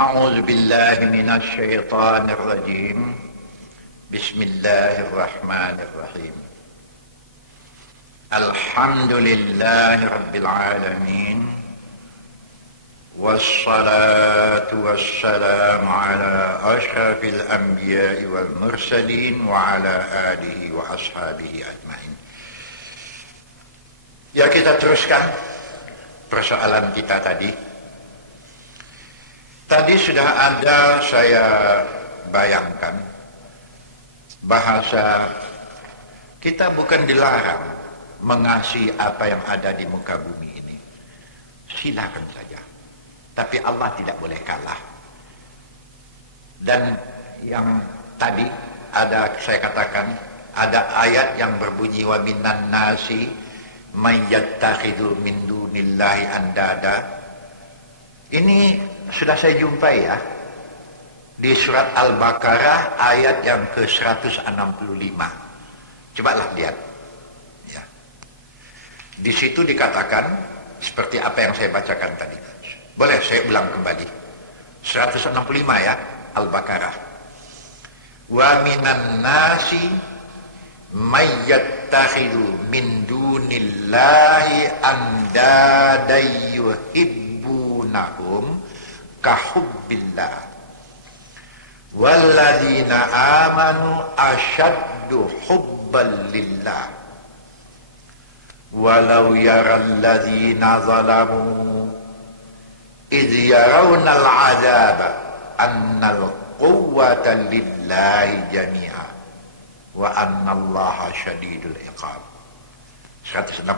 أعوذ بالله من الشيطان الرجيم. بسم الله الرحمن الرحيم. الحمد لله رب العالمين، والصلاة والسلام على أشرف الأنبياء والمرسلين وعلى آله وأصحابه أجمعين. Ya, kita teruskan persoalan kita tadi. Tadi sudah ada saya bayangkan bahasa kita bukan dilarang mengasihi apa yang ada di muka bumi ini. Silakan saja. Tapi Allah tidak boleh kalah. Dan yang tadi ada saya katakan, ada ayat yang berbunyi wa minan nasi may yattakhidhu min dunillahi andada. Ini sudah saya jumpai ya di surat Al-Baqarah ayat yang ke-165. Cobalah lihat ya. Di situ dikatakan seperti apa yang saya bacakan tadi. Boleh saya ulang kembali. 165 ya, Al-Baqarah. Wa minan nasi may yattakhidhu min dunillahi andada yuhibbunahum kahubbillah walladzina amanu asyaddu hubban lillah walau yaral ladzina zalamu idh yarawnal azaba annal quwwata lillahi jami'a wa annallaha syadidul iqab. 165.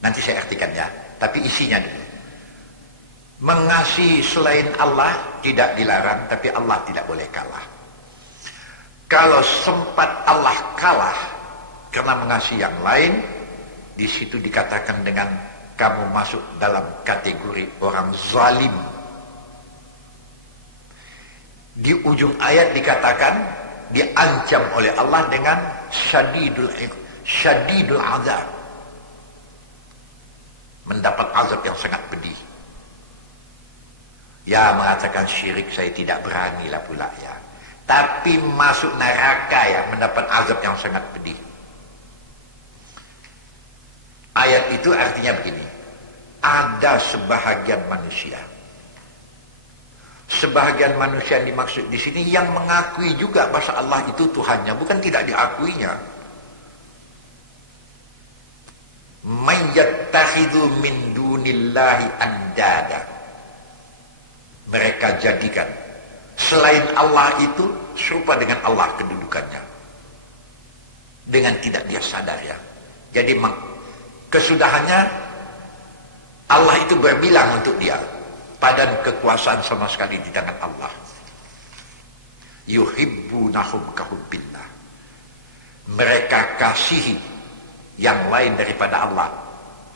Nanti saya artikan ya, tapi isinya dulu. Mengasihi selain Allah tidak dilarang, tapi Allah tidak boleh kalah. Kalau sempat Allah kalah karena mengasihi yang lain, di situ dikatakan dengan kamu masuk dalam kategori orang zalim. Di ujung ayat dikatakan diancam oleh Allah dengan syadidul azab, mendapat azab yang sangat pedih. Ya, mengatakan syirik saya tidak berani lah pula ya. Tapi masuk neraka ya, mendapat azab yang sangat pedih. Ayat itu artinya begini. Ada sebahagian manusia. Sebahagian manusia yang dimaksud di sini yang mengakui juga bahwa Allah itu Tuhannya, bukan tidak diakuinya. Man yattakhidhu min dunillahi andada. Mereka jadikan selain Allah itu serupa dengan Allah kedudukannya, dengan tidak dia sadar ya. Jadi kesudahannya Allah itu berbilang untuk dia, padan kekuasaan sama sekali di tangan Allah. Yuhibbunahum kahubbillah. Mereka kasihi yang lain daripada Allah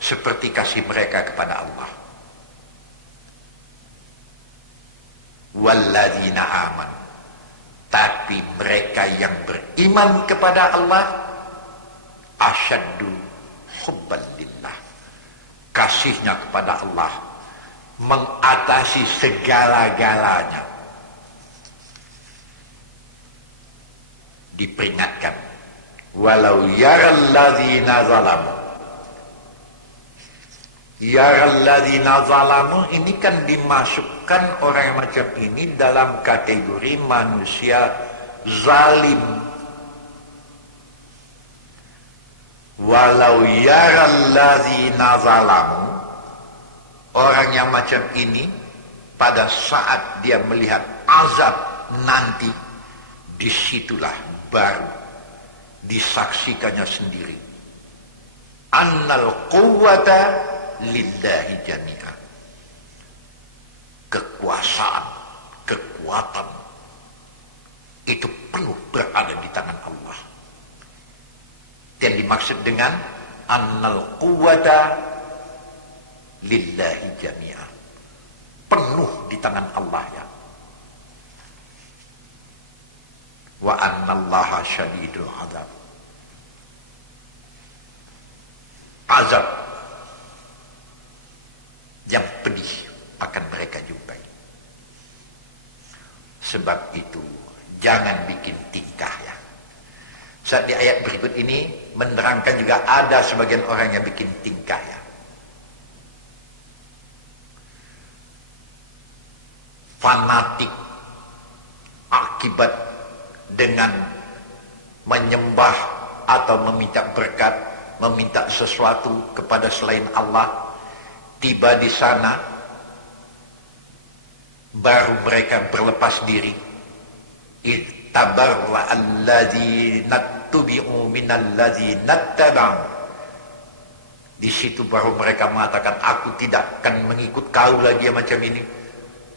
seperti kasih mereka kepada Allah. Walladzina aman, tapi mereka yang beriman kepada Allah asyaddu hubban lillah, kasihnya kepada Allah mengatasi segala-galanya. Diperingatkan walau yaral ladzina zalamu. Yaral ladzina zalamu ini kan dimasukkan orang yang macam ini dalam kategori manusia zalim. Walau yaral ladzina zalamu, orang yang macam ini pada saat dia melihat azab nanti, disitulah baru disaksikannya sendiri annal quwwata lillahi jami'a. Kekuasaan, kekuatan itu penuh berada di tangan Allah. Dan dimaksud dengan annal quwwata lillahi jami'a, penuh di tangan Allah ya. Wa annallaha syadidul azab. Azab yang pedih akan mereka jumpai. Sebab itu jangan bikin tingkah ya. Saat di ayat berikut ini menerangkan juga ada sebagian orang yang bikin tingkah ya. Fanatik akibat dengan menyembah atau meminta berkat, meminta sesuatu kepada selain Allah. Tiba di sana baru mereka berlepas diri. Ittabarra alladzina tubi'u minalladzina taba'u. Di situ baru mereka mengatakan, aku tidak akan mengikut kau lagi yang macam ini.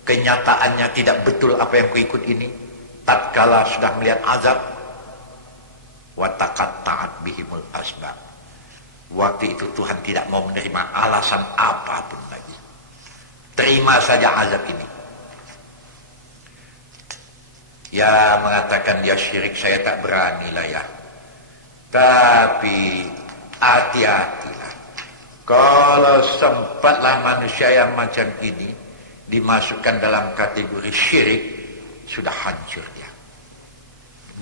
Kenyataannya tidak betul apa yang kuikut ini. Tatkala sudah melihat azab, wa taqatta'at bihimul asbab. Waktu itu Tuhan tidak mau menerima alasan apapun lagi. Terima saja azab ini. Ya mengatakan dia syirik, saya tak berani lah ya. Tapi hati-hatilah. Kalau sempatlah manusia yang macam ini dimasukkan dalam kategori syirik, sudah hancur dia.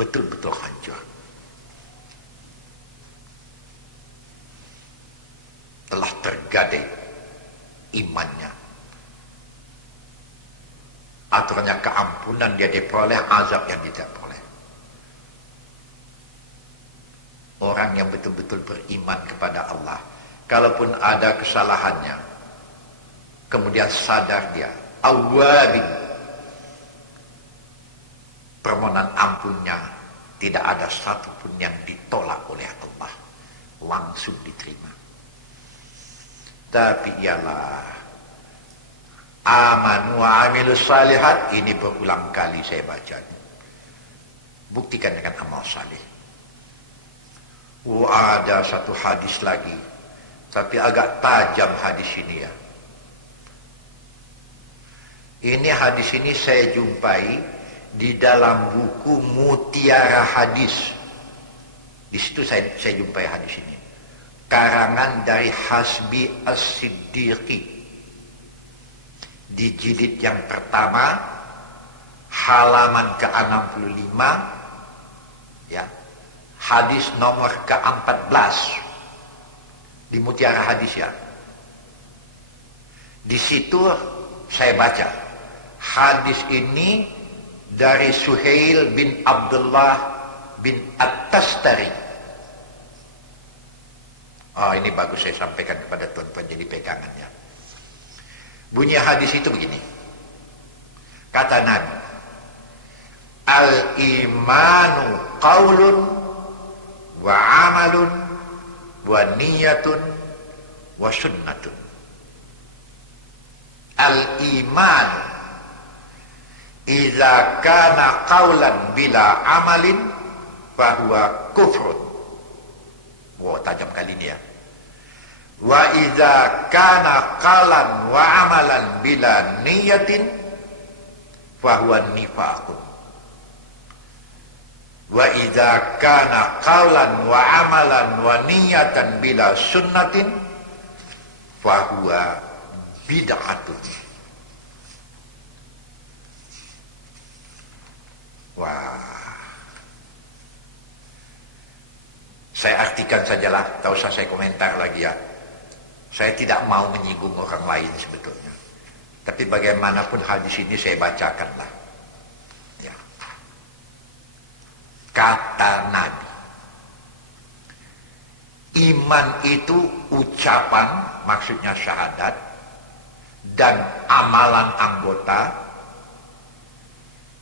Betul-betul hancur. Telah tergadai imannya. Aturannya keampunan dia diperoleh, azab yang tidak peroleh. Orang yang betul-betul beriman kepada Allah, kalaupun ada kesalahannya, kemudian sadar dia, awwabin, permohonan ampunnya tidak ada satupun yang ditolak oleh Allah, langsung diterima. Tapi ialah amanu wa amilus salihat, ini berulang kali saya baca. Buktikan dengan amal salih. Ada satu hadis lagi, tapi agak tajam hadis ini ya. Ini hadis ini saya jumpai di dalam buku Mutiara Hadis. Di situ saya jumpai hadis ini. Karangan dari Hasbi As-Siddiqi. Di jilid yang pertama, halaman ke-65, ya, hadis nomor ke-14 di Mutiara Hadis ya. Di situ saya baca hadis ini dari Suhail bin Abdullah bin At-Tastari. Oh, ini bagus saya sampaikan kepada tuan-tuan jadi pegangannya. Bunyi hadis itu begini. Kata Nabi, al-imanu qaulun wa amalun wa niyatun wa sunnatun. Al-iman idza kana qaulan bila amalin fahuwa kufrun. Wah, tajam kali ini ya. Wa idza kana qalan wa amalan bila niyatin fahuwa nifaqun. Wa idza kana qaulan wa amalan wa niyatan bila sunnatin fahuwa bid'atun. Wah, saya artikan sajalah, tak usah saya komentar lagi ya. Saya tidak mau menyinggung orang lain sebetulnya, tapi bagaimanapun hadis ini saya bacakanlah ya. Kata Nabi, iman itu ucapan, maksudnya syahadat, dan amalan anggota,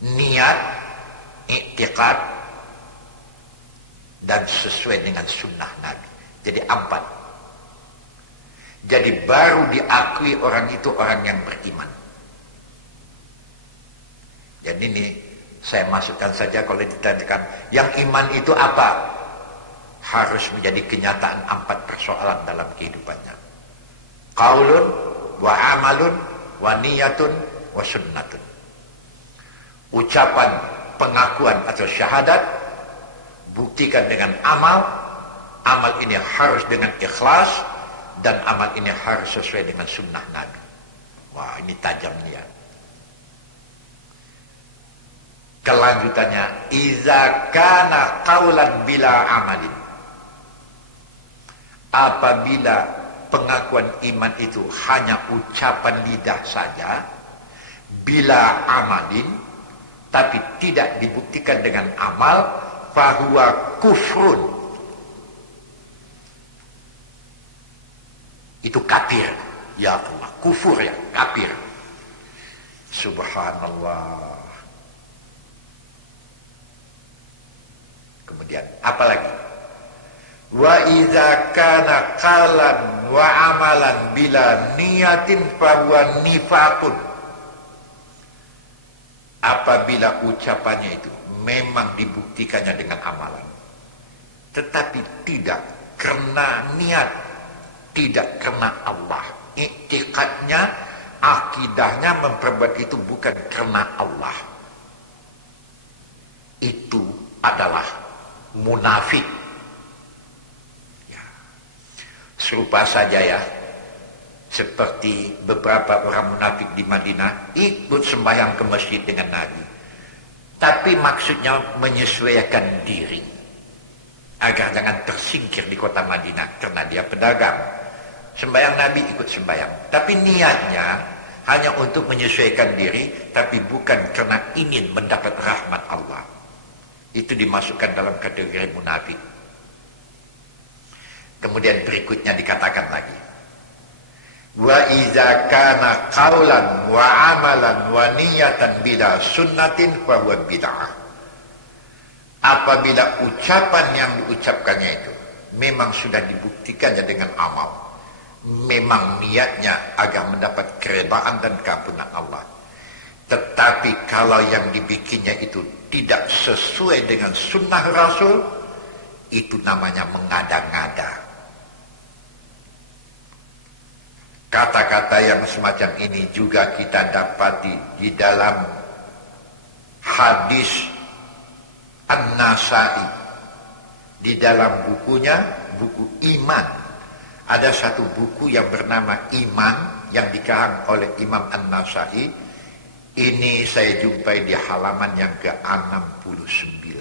niat, iktikad, dan sesuai dengan sunnah Nabi. Jadi 4. Jadi baru diakui orang itu orang yang beriman. Jadi ini saya masukkan saja kalau ditanyakan, yang iman itu apa? Harus menjadi kenyataan 4 persoalan dalam kehidupannya. Qaulun wa amalun wa niyatun wa sunnatun. Ucapan, pengakuan atau syahadat, buktikan dengan amal. Amal ini harus dengan ikhlas, dan amal ini harus sesuai dengan sunnah Nabi. Wah, ini tajam ya. Kelanjutannya, iza kana qaulan bila amalin. Apabila pengakuan iman itu hanya ucapan lidah saja, bila amalin, tapi tidak dibuktikan dengan amal, fahuwa kufrun. Itu kafir. Ya Allah, kufur ya, kafir. Subhanallah. Kemudian apa lagi? Wa idza kana qalan wa amalan bila niyatin fahuwa nifaqun. Apabila ucapannya itu memang dibuktikannya dengan amalan, tetapi tidak karena niat, tidak karena Allah, iktikadnya, akidahnya memperbuat itu bukan karena Allah, itu adalah munafik. Ya. Serupa saja ya, seperti beberapa orang munafik di Madinah ikut sembahyang ke masjid dengan Nabi, tapi maksudnya menyesuaikan diri agar jangan tersingkir di kota Madinah karena dia pedagang. Sembahyang Nabi ikut sembahyang, tapi niatnya hanya untuk menyesuaikan diri, tapi bukan karena ingin mendapat rahmat Allah. Itu dimasukkan dalam kategori munafik. Kemudian berikutnya dikatakan lagi, wa iza kana qaulan wa amalan wa niyatan bila sunnatin fa huwa bid'ah. Apabila ucapan yang diucapkannya itu memang sudah dibuktikannya dengan amal, memang niatnya agar mendapat keredaan dan keampunan Allah, tetapi kalau yang dibikinnya itu tidak sesuai dengan sunnah Rasul, itu namanya mengada-ngada. Kata-kata yang semacam ini juga kita dapati di dalam hadis An-Nasa'i. Di dalam bukunya, buku Iman, ada satu buku yang bernama Iman yang dikarang oleh Imam An-Nasa'i. Ini saya jumpai di halaman yang ke-69.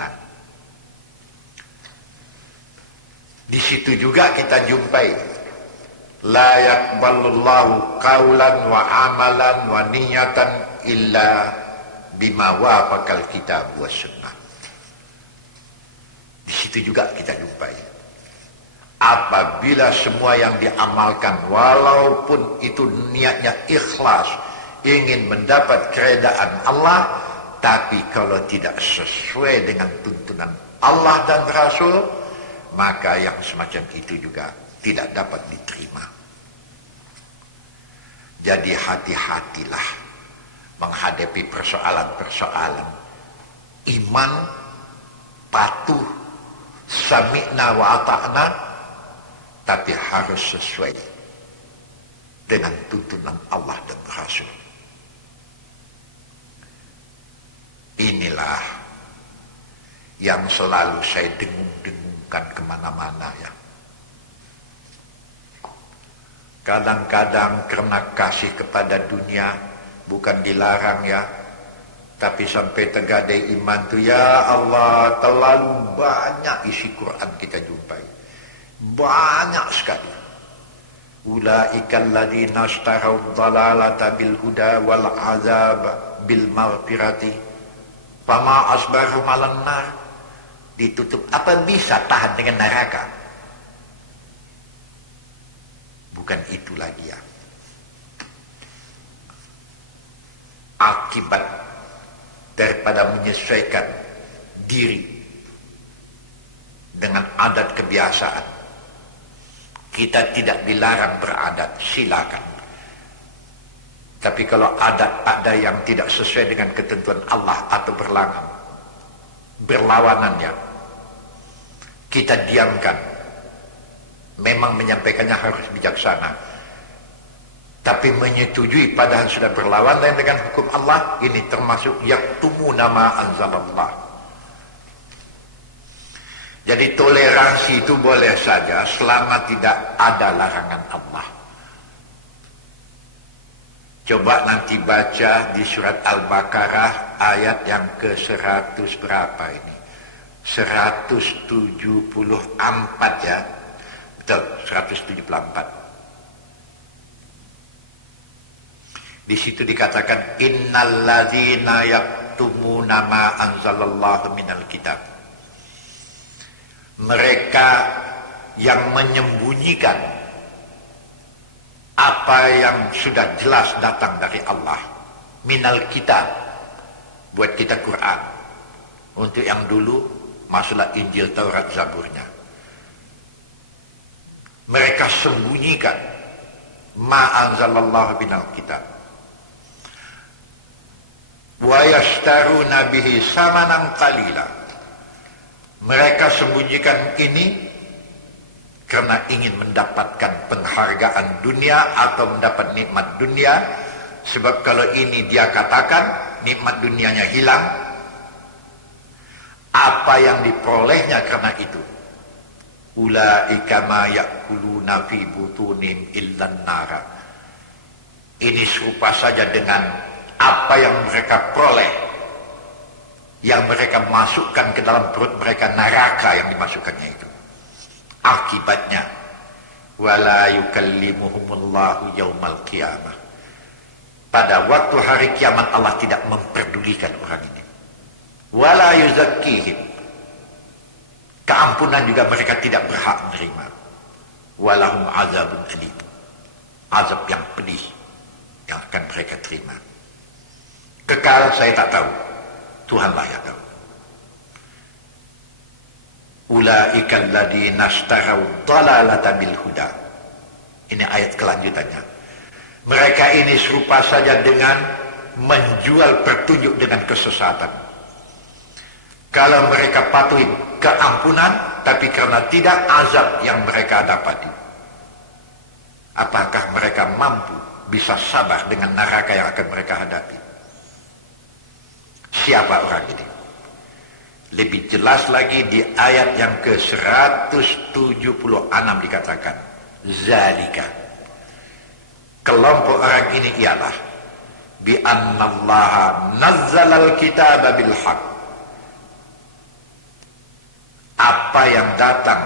Di situ juga kita jumpai la yaqbalullahu qaulan wa amalan wa niyatan illa bima wafaqal kitab wa sunnah. Di situ juga kita jumpai, apabila semua yang diamalkan walaupun itu niatnya ikhlas, ingin mendapat keredaan Allah, tapi kalau tidak sesuai dengan tuntunan Allah dan Rasul, maka yang semacam itu juga tidak dapat diterima. Jadi hati-hatilah menghadapi persoalan-persoalan iman, patuh, sami'na wa ata'na, tapi harus sesuai dengan tuntunan Allah dan Rasul. Inilah yang selalu saya dengung-dengungkan kemana-mana ya. Kadang-kadang karena kasih kepada dunia, bukan dilarang ya, tapi sampai tergadai iman tu, ya Allah, terlalu banyak isi Quran kita jumpai, banyak sekali. Ulaikal ladzina ishtaraw dhalalata bil huda wal azab bil maghfirati fama asbaru malan nar. Ditutup, apa bisa tahan dengan neraka? Bukan itu lagi ya. Akibat daripada menyesuaikan diri dengan adat kebiasaan. Kita tidak dilarang beradat, silakan. Tapi kalau adat ada yang tidak sesuai dengan ketentuan Allah atau berlawanannya, kita diamkan. Memang menyampaikannya harus bijaksana, tapi menyetujui padahal sudah berlawanan dengan hukum Allah, ini termasuk yaktumu nama anzalallah. Jadi toleransi itu boleh saja selama tidak ada larangan Allah. Coba nanti baca di surat Al-Baqarah ayat yang ke-100 berapa ini? 174 ya. Betul, 174. Di situ dikatakan innal ladzina yaktumuna ma anzalallahu minal kitab. Mereka yang menyembunyikan apa yang sudah jelas datang dari Allah minal kitab, buat kita Quran. Untuk yang dulu masalah Injil, Taurat, Zaburnya, mereka sembunyikan ma anzalallahu minal kitab wa yashtaruna bihi samanan qalila. Mereka sembunyikan ini karena ingin mendapatkan penghargaan dunia atau mendapat nikmat dunia. Sebab kalau ini dia katakan nikmat dunianya hilang, apa yang diperolehnya karena itu? Ulaika ma yakuluna fi butunim illan nara. Ini serupa saja dengan apa yang mereka peroleh, yang mereka masukkan ke dalam perut mereka, neraka yang dimasukkannya itu. Akibatnya wala yukallimuhumullahu yaumal qiyamah. Pada waktu hari kiamat Allah tidak memperdulikan orang ini. Wala yuzakkihim. Keampunan juga mereka tidak berhak menerima. Walahum azabun alim. Azab yang pedih yang akan mereka terima. Kekal saya tak tahu, Tuhanlah yang tahu. Ulaika alladzina ishtaraw dhalalata bil huda. Ini ayat kelanjutannya. Mereka ini serupa saja dengan menjual petunjuk dengan kesesatan. Kalau mereka patuhi keampunan, tapi karena tidak, azab yang mereka dapati. Apakah mereka mampu bisa sabar dengan neraka yang akan mereka hadapi? Siapa orang ini? Lebih jelas lagi di ayat yang ke-176 dikatakan, zalika. Kelompok orang ini ialah bi annallaha nazzalal kitaba bil haqq. Apa yang datang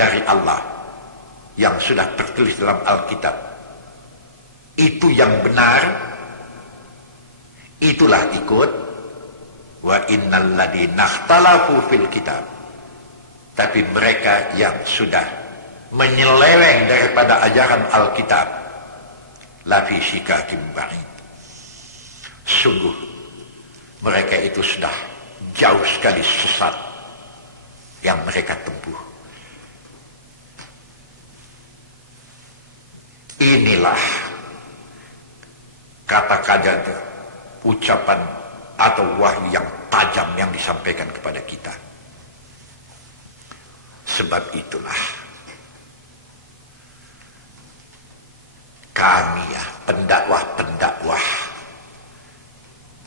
dari Allah yang sudah tertulis dalam Alkitab itu yang benar, itulah ikut. Wa innal ladzina ikhtalafu fil kitab. Tapi mereka yang sudah menyeleweng daripada ajaran Alkitab, lafi syikakim ba'id. Sungguh mereka itu sudah jauh sekali sesat yang mereka tempuh. Inilah kata-kata ucapan atau wahyu yang tajam yang disampaikan kepada kita. Sebab itulah kami ya, pendakwah-pendakwah,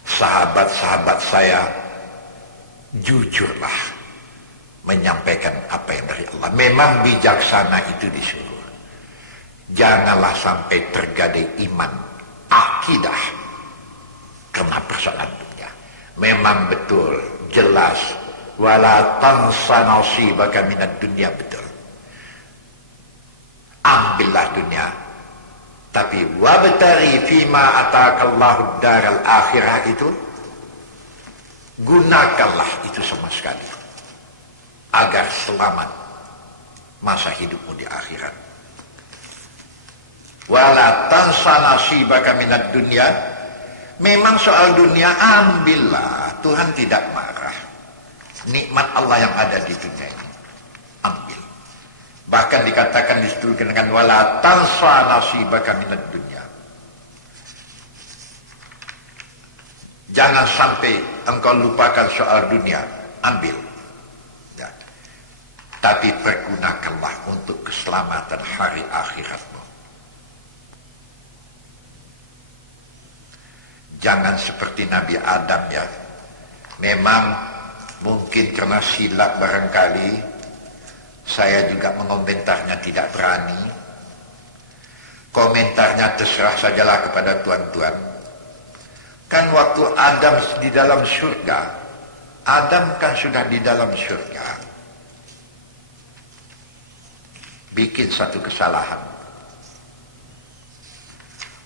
sahabat-sahabat saya, jujurlah menyampaikan apa yang dari Allah. Memang bijaksana itu disuruh. Janganlah sampai tergadai iman, akidah karena persoalan dunia. Memang betul, jelas, wala tansa nasibaka minad dunya, betul. Ambillah dunia, tapi wabtari fima atakallahu daral akhirah, itu gunakanlah itu sama sekali agar selamat masa hidupmu di akhirat. Wala tansa nasibaka minad dunya. Memang soal dunia ambillah, Tuhan tidak marah. Nikmat Allah yang ada di dunia ini, ambil. Bahkan dikatakan di situ dengan wala tansa nasibaka minad dunya. Jangan sampai engkau lupakan soal dunia, ambil. Ya. Tapi pergunakanlah untuk keselamatan hari akhiratmu. Jangan seperti Nabi Adam ya. Memang mungkin karena silap barangkali, saya juga mengomentarnya tidak berani. Komentarnya terserah sajalah kepada tuan-tuan. Kan waktu Adam di dalam surga, Adam kan sudah di dalam surga, bikin satu kesalahan.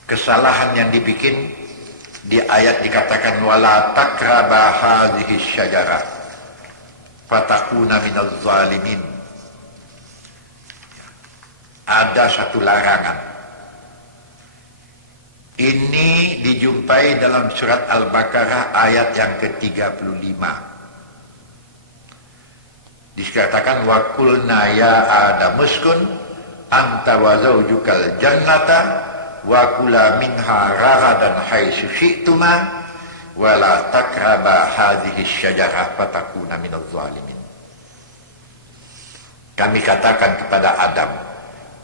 Kesalahan yang dibikin di ayat dikatakan wala taqraba hadhihi syajarah fatakuna minaz zalimin. Ada satu larangan. Ini dijumpai dalam surat Al-Baqarah ayat yang ke-35. Dikatakan wa qulna ya Adam uskun anta wa zawjukal jannata wa kula minha ragadan haitsu syi'tuma wa la taqraba hadhihi syajarah fatakuna minaz zalimin. Kami katakan kepada Adam,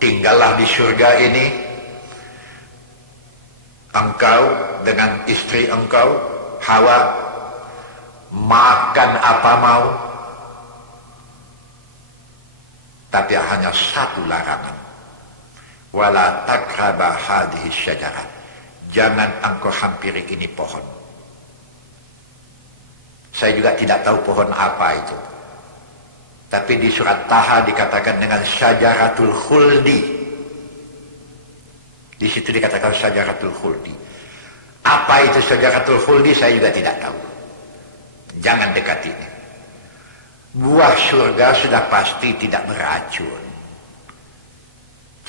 tinggallah di surga ini, engkau dengan istri engkau Hawa, makan apa mau, tapi hanya satu larangan, wala taqraba hadhihi syajarah, jangan engkau hampiri ini pohon. Saya juga tidak tahu pohon apa itu, tapi di surat Taha dikatakan dengan syajaratul khuldi. Di situ dikatakan syajaratul khuldi. Apa itu syajaratul khuldi saya juga tidak tahu. Jangan dekati ini. Buah surga sudah pasti tidak beracun.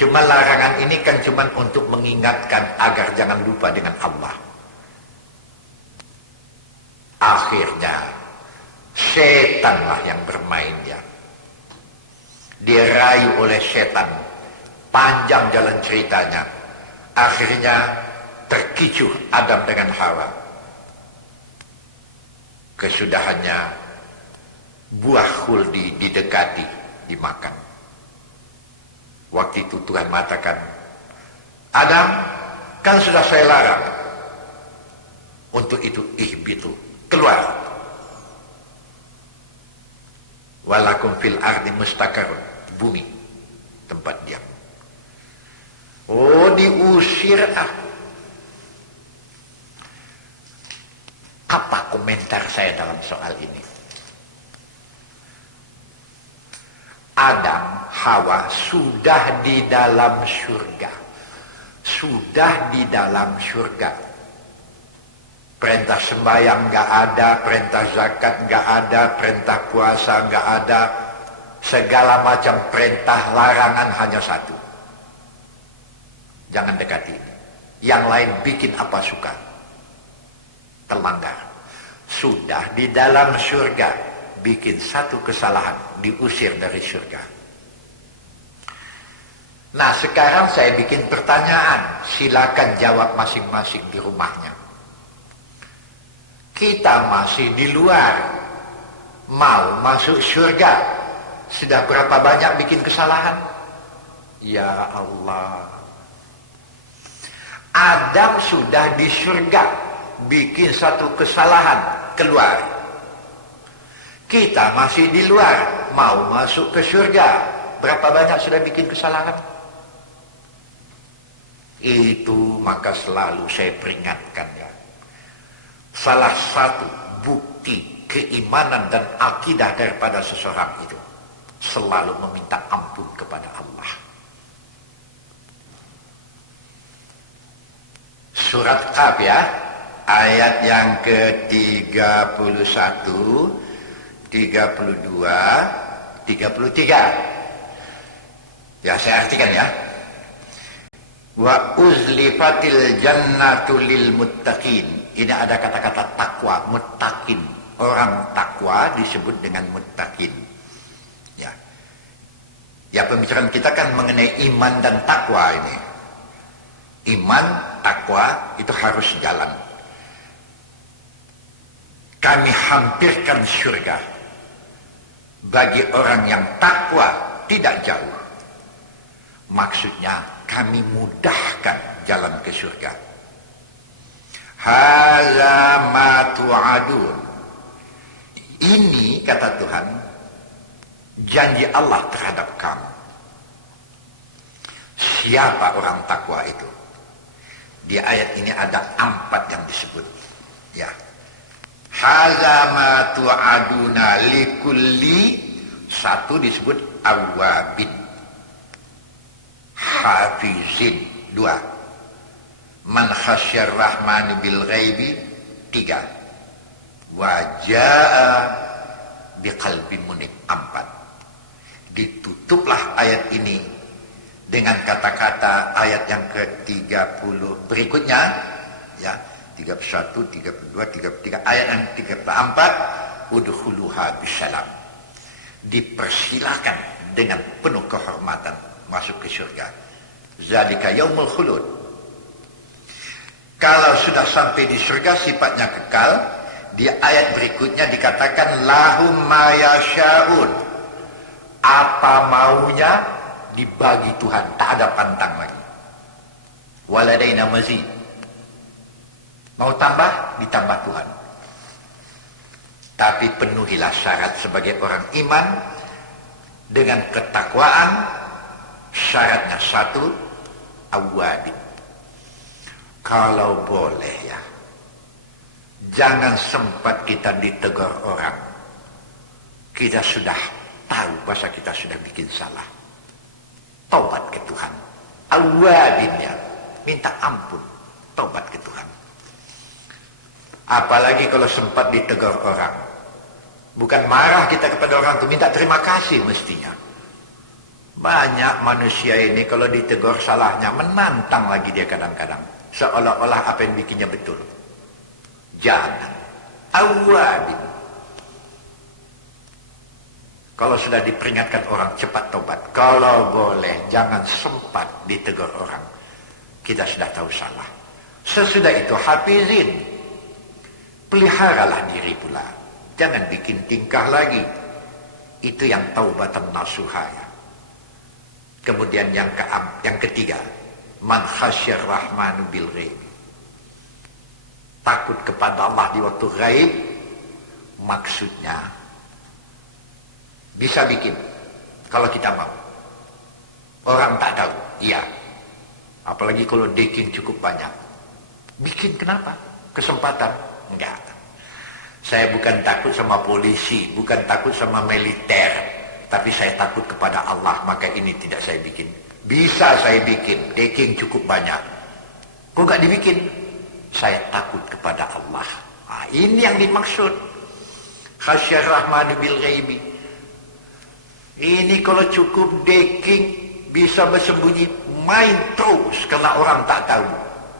Cuma larangan ini kan cuma untuk mengingatkan agar jangan lupa dengan Allah. Akhirnya setanlah yang bermain dia. Dirayu oleh setan. Panjang jalan ceritanya. Akhirnya terkicuh Adam dengan Hawa. Kesudahannya buah khuldi didekati, dimakan. Waktu itu Tuhan mengatakan, Adam, kan sudah saya larang. Untuk itu ihbitu, keluar. Walakum fil ardi mustaqarrun, bumi, tempat diam. Oh, diusir aku. Apa komentar saya dalam soal ini? Adam, Hawa sudah di dalam surga. Sudah di dalam surga. Perintah sembahyang nggak ada, perintah zakat nggak ada, perintah puasa nggak ada. Segala macam perintah larangan hanya satu. Jangan dekati. Yang lain bikin apa suka. Terlanggar. Sudah di dalam surga, bikin satu kesalahan, diusir dari surga. Nah, sekarang saya bikin pertanyaan, silakan jawab masing-masing di rumahnya. Kita masih di luar, mau masuk surga, sudah berapa banyak bikin kesalahan? Ya Allah. Adam sudah di surga, bikin satu kesalahan, keluar. Kita masih di luar, mau masuk ke surga, berapa banyak sudah bikin kesalahan? Itu maka selalu saya peringatkan ya. Salah satu bukti keimanan dan akidah daripada seseorang itu selalu meminta ampun kepada Allah. Surat Qaf ya, ayat yang ke-31, 32, 33. Ya, saya artikan ya. Wa uzlifatil jannatu lil muttaqin. Ini ada kata-kata takwa, muttaqin. Orang takwa disebut dengan muttaqin. Ya. Ya, pembicaraan kita kan mengenai iman dan takwa ini. Iman, takwa itu harus jalan. Kami hampirkan surga. Bagi orang yang takwa tidak jauh. Maksudnya kami mudahkan jalan ke surga. Hadza ma tu'adun. Ini kata Tuhan janji Allah terhadap kamu. Siapa orang takwa itu? Di ayat ini ada 4 yang disebut. Ya. Hadza ma tu'aduna likulli, 1 disebut awabin, hafizin 2, man khasyar rahmanu bil ghaibi 3, wajaa biqalbin munib 4. Ditutuplah ayat ini dengan kata-kata ayat yang ke-30 berikutnya, ya, 31, 32, 33, ayat yang 34, udkhuluha bisalam. Dipersilakan dengan penuh kehormatan masuk ke surga. Zalika yaumul khulud. Kalau sudah sampai di surga sifatnya kekal. Di ayat berikutnya dikatakan lahum ma yasyaun. Apa maunya dibagi Tuhan, tak ada pantang lagi. Waladaina mazid. Mau tambah, ditambah Tuhan. Tapi penuhilah syarat sebagai orang iman dengan ketakwaan. Syaratnya 1, awabin. Kalau boleh ya, jangan sempat kita ditegur orang, kita sudah tahu bahasa kita sudah bikin salah. Taubat ke Tuhan. Awabinnya, minta ampun, taubat ke Tuhan. Apalagi kalau sempat ditegur orang. Bukan marah kita kepada orang itu, minta terima kasih mestinya. Banyak manusia ini kalau ditegur salahnya, menantang lagi dia kadang-kadang. Seolah-olah apa yang bikinnya betul. Jangan. Awabin. Kalau sudah diperingatkan orang, cepat tobat. Kalau boleh, jangan sempat ditegur orang. Kita sudah tahu salah. Sesudah itu, hafizin. Peliharalah diri pula. Jangan bikin tingkah lagi. Itu yang taubatan nasuha ya. Kemudian yang ketiga, man khasyar rahmanu bil ghaib. Takut kepada Allah di waktu gaib. Maksudnya bisa bikin kalau kita mau. Orang tak tahu, iya. Apalagi kalau deking cukup banyak. Bikin kenapa? Kesempatan? Enggak. Saya bukan takut sama polisi, bukan takut sama militer, tapi saya takut kepada Allah, maka ini tidak saya bikin. Bisa saya bikin, deking cukup banyak. Kok enggak dibikin? Saya takut kepada Allah. Nah, ini yang dimaksud. Khasyar rahmanu bil ghaibi. Ini kalau cukup deking bisa bersembunyi, main terus karena orang tak tahu.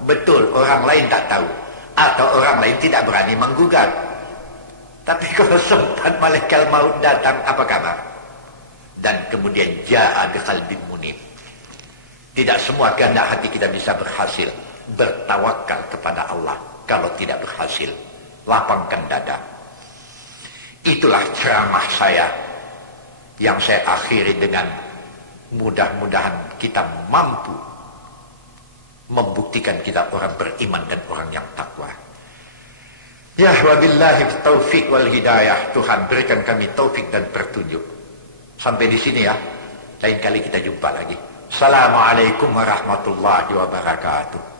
Betul, orang lain tak tahu. Atau orang lain tidak berani menggugat. Tapi kalau sempat malaikat maut datang, apa kabar? Dan kemudian ja'a biqalbin munib. Tidak semua kehendak hati kita bisa berhasil. Bertawakal kepada Allah. Kalau tidak berhasil, lapangkan dada. Itulah ceramah saya yang saya akhiri dengan mudah-mudahan kita mampu membuktikan kita orang beriman dan orang yang takwa. Ya wabillahi taufik wal hidayah. Tuhan berikan kami taufik dan petunjuk. Sampai di sini ya. Lain kali kita jumpa lagi. Assalamualaikum warahmatullahi wabarakatuh.